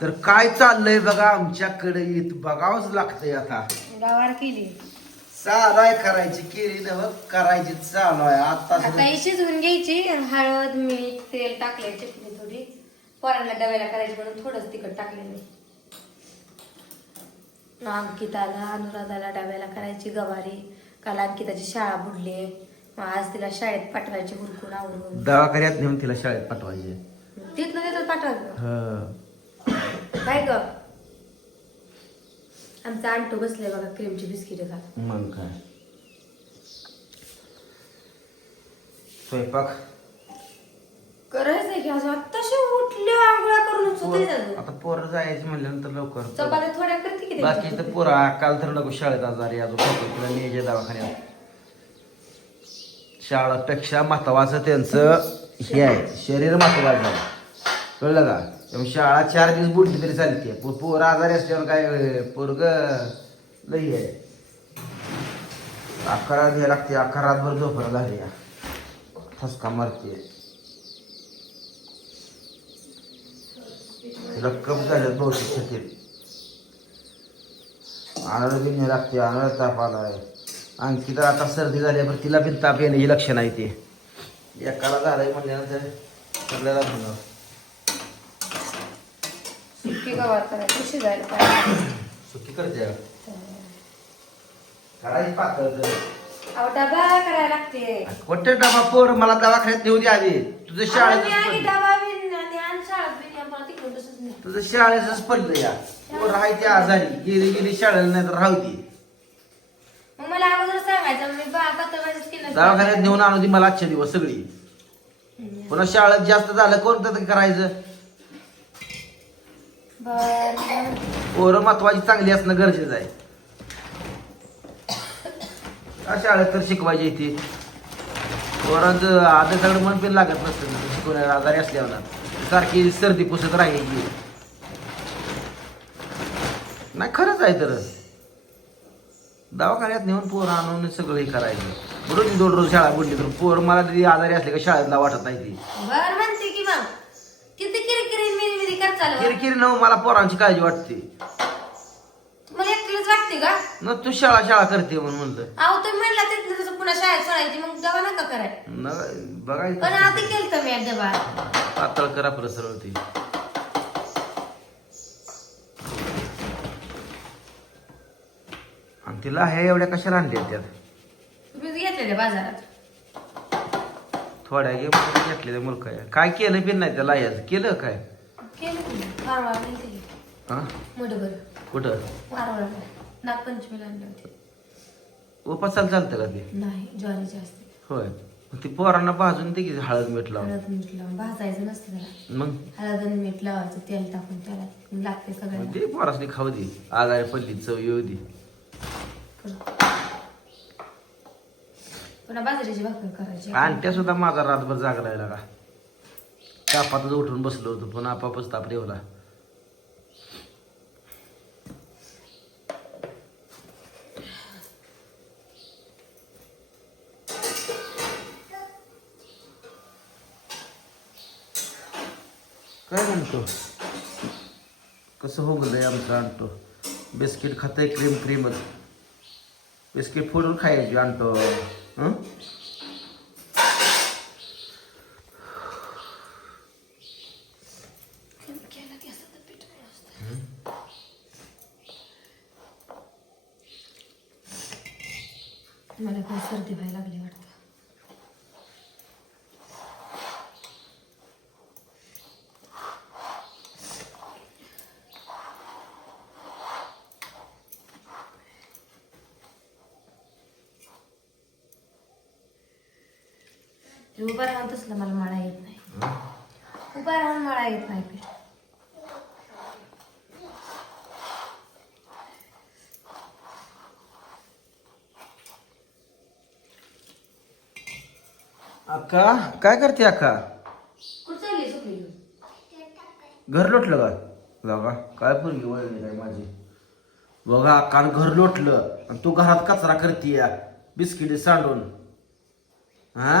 तर काय चाललंय बघा आमच्याकडे इथं बघावंच लागतंय आता. गावार केली. चालू आहे करायची केली ना करायची चालू आहे. आता आता ही शिजवून घ्यायची हळद मीठ तेल टाकले चटणी थोडी. पोरांना डब्याला करायची म्हणून थोडंच तिखट टाकलेलं अंकिताला अनुराधाला डब्याला करायची गवारी. काल अंकिताची शाळा बुडली. मग आज तिला शाळेत पाठवायची हुरकून आवरून. दवाखान्यात नेऊन तिला शाळेत पाठवायचे. तिथनं तिथं पाठवायचं? हं. काय ग? आमचा अंटू बसले बघा क्रीमची बिस्किट खात मग काय? स्वयंपाक? करायचंय की अजून? आत्ताशी उठल्या आंघोळ्या करून सुद्धा जातो आता पोरं जायचं म्हणल्यानंतर लवकर. चपात्या थोड्या करते की बाकी तर पोरा काल तर नको शाळेत आजारी अजून होतो तिला न्यायचे दवाखान्यात. शाळेपेक्षा महत्वाचं त्यांचं हे आहे शरीर महत्वाचं आहे. कळलं का? त्यामुळे शाळा चार दिवस बुडली तरी चालते. पोर पोरं आजारी असल्यावर काय पोरग लई आहे अकरा घ्यायला लागते अकरा रातभर झोपणं झाली ठसका मारते. तिला कप झाल्यात बहुतेक थकीत. आनळ बिन्या लागते आनळ ताप आलाय. आणखी तर आता सर्दी झाल्यावर तिला पण ताप येण्याची लक्ष आहे ते. एकाला झालंय म्हणल्यानंतर सगळ्याला होणार. सुकी गवार करायची शिजायला पाहिजे? करते करायची पातळ. अहो डबा करायला लागते. कोणते डबा पोर? मला दवाखान्यात नेऊ दे आधी. तुझं अहो, मी आधी शाळेच डबा बिन आणि आण शाळेत बिन आणि मला तिकडून तसंच नाही. तुझं शाळेच पडलं या. पोर ते आजारी. गेली गेली शाळेला नाही तर राहू दे. मग मला अगोदर सांगायचं मी बा पातळ केलं. दवाखान्यात नेऊन आणू दे मला आजच्या दिवस सगळी. पुन्हा शाळेत जास्त झालं कोणतं तरी करायचं? पोरं महत्वाची चांगली असणं गरजेचं आहे. शाळेत तर शिकवायची ती? पोरांचं आदर मन पण लागत नसतं शिकवण्याला आजारी असल्यावर. सारखी सर्दी पुसत राहायची. नाही खरंच आहे तर. दवाखान्यात नेऊन पोरं आणून सगळं हे करायचं. रोज दोन रोज शाळा बुडली तर पोर मला तरी आजारी असले का शाळेतला वाटत नाही ती. किती किरकिरी मिरी मिरी कर चालू किरकिर न मला पोरांची काळजी वाटते. मला एकटीलाच वाटते का? न तू शाळा शाळा करते म्हणून म्हणलं. अहो तुम्ही म्हणला तिथनं तसं पुन्हा शाळेत सोडायची मग डबा नका कराय न पण बघायचं. आधी केलं तर मी एक डबा पातळ करा आपलं सरळ ती. आणि तिला हे एवढ्या कशाला आणल्या त्यात? तुम्हीच घेतलेले बाजारात. थोड्या गे घेतलेल्या मुलगा काय केलं बिन नाही त्याला याचं केलं काय? केलं की वारवळा नाही केली. हा? मुठभर कुठं? वारवळा नागपंचमीला आणले होते. उपासाला चालतं का ते? नाही ज्वारीची असते. होय. मग ती पोरांना भाजून ते की हळद मीठ लावून. हळद मीठ लावून. भाजायचं नसतं त्याला. मग? हळद आणि मीठ लावायचं तेल टाकून त्याला. लागते मग ते पोरासनी खाऊ दे. आजारी पडली चव येऊ दे. पुन्हा बाजरीची भाकर करायची. आणत्या सुद्धा माझा रातभर जागला का? तापातच उठून बसलो होतो पण आपापच ताप ठेवला. काय म्हणतो? कसं हो गेलंय आमचं आणतो बिस्किट खातंय क्रीम क्रीमच बिस्किट फोडून खायची आणतो केलं की तर पीठ मला काय सर्दी व्हायला लागली ते उभं राहून तसलं मला मळा येत नाही. उभं राहून मळा येत नाही पीठ. अक्का काय करते अक्का? कुठं चालली सुकली घर लोटलं का? बघा काय पोरगी वळली काय माझी? बघा काल घर लोटलं. आणि तू घरात कचरा करतीय बिस्किट सांडून. हा?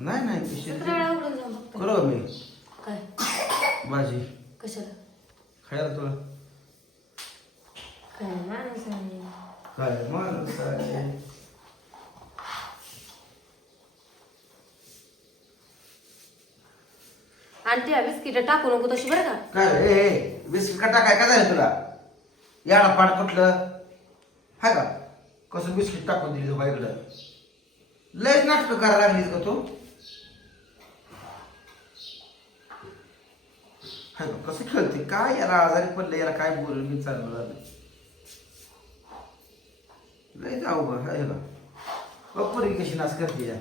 नाही नाही ती सतरा शिजली वेळा उघडून. करू का मी. काय? भाजी. कशाला? खायला तुला. काय माणूस आहे. काय माणूस आहे. आणि त्या बिस्किट टाकू नको तशी बरं का? काय ए ए, बिस्किट का टाकाय काय झालं तुला? याला पाठ कुठलं? हाय का? कसं बिस्किट टाकून दिली तुला इकडं लयच नाटकं करायला लागलीस का तू हाय का कसं खेळते? काय याला आजारी पडलं याला काय बोलून मी चाललं झालं लय जाऊ बा हाय का बघ कशी नाच करते या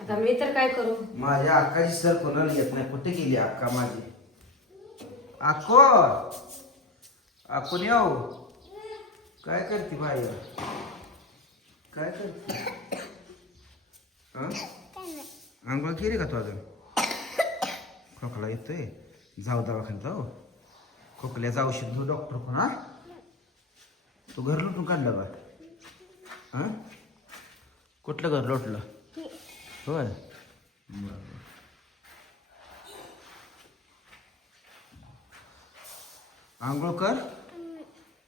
आता मी तर काय करू? माझ्या अक्काची सर कोणाला येत नाही? कुठे गेली अक्का माझी? अक्को अक्को येऊ काय करते बाहेर काय करते? हं? आंघोळ केली का तू अजून? खोकला येतोय. जाऊ दवाखान्यात जाऊ. खोकल्याचं औषध घेऊ डॉक्टर कोण हा? तू घर लुटून काढलं का? हां? कुठलं घर लोटलं? होय. बरं. आंघोळ कर.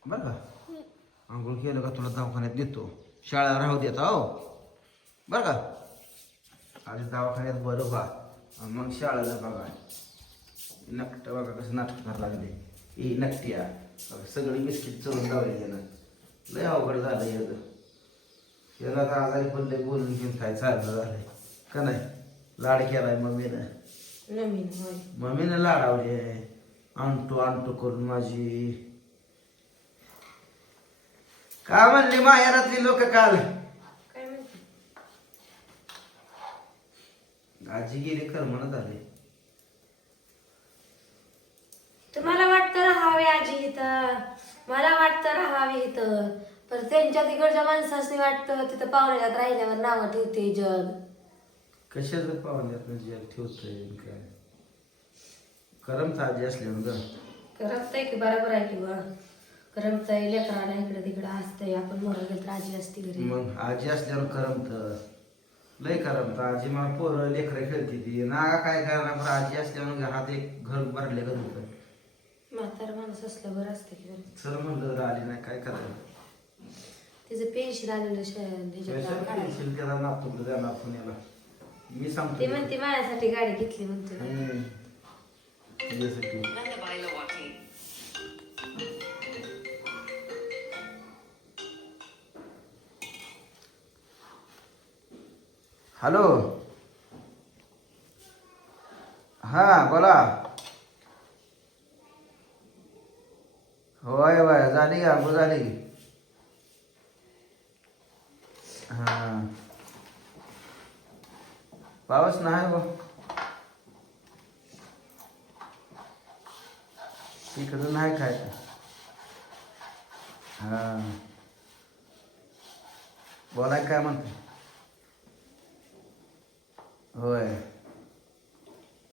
बर का? आंघोळ केलं का तुला दवाखान्यात देतो. शाळा राहू देत हो. बर का? आज दवाखान्यात बरं व्हा मग शाळेला बघा. नकट बघा कसं नाटक करायला लागले. ए नकट्या. सगळी बिस्किट चढून लावले यानं लय अवघड झालं याचं याला आता आजारी पडले बोलून घेऊन काय चाललं झालंय. का नाही? लाड केलाय मम्मीनं. मम्मीनं लाडावली. आणतो आणतो करून माझी. काय म्हणली माहेरातली लोक काल काय म्हणते आजी गेली करमणं झाली. तुम्हाला वाटतं राहावे आजी इथं? मला वाटतं राहावे इथं. पण त्यांच्या तिकडच्या माणसाने वाटतं तिथं पाहुण्यात राहिल्यावर नावं ठेवते जग. कशाचं पाहुण्यात जग ठेवतोय काय? करमत आजी असल्यानं करमतंय की बरोबर आहे की बा? करमतंय लेकराला इकडे तिकडे असतंय. आपण मोरा घेत आजी असते घरी. मग आजी असल्यावर करमत. लय करमत. आजी मला पोरं लेकरं खेळती ती. नागा काय करणार पण आजी असल्यावर हात एक घर भरले घर होतं म्हातार माणूस असलं बरं असतं की बरं सर म्हणलं तर आली नाही काय करायचं? तिचं पेन्शन आलेलं श- ह्याच्यात नाव काढायचं. पेन्सिल त्याला जाणार पुण्याला मी सांगतो ती म्हणते माझ्यासाठी गाडी घेतली म्हणते. हम्म. तुझ्यासाठी. हॅलो हा बोला होय होय झाली का? आंघोळ झाली? हां. पाऊस नाही बघ तिकडं नाही खायचं. हा. बोलाय काय म्हणते होय